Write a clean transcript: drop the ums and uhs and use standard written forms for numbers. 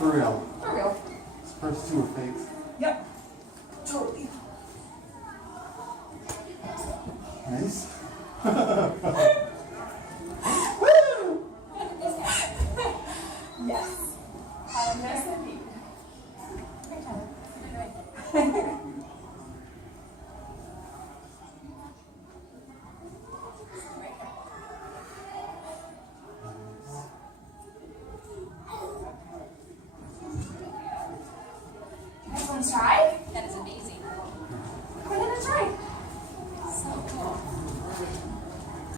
For real. For real. These first two are fakes. Yep. Totally. Nice. Yes. Yes, indeed. Great job. Next one's try.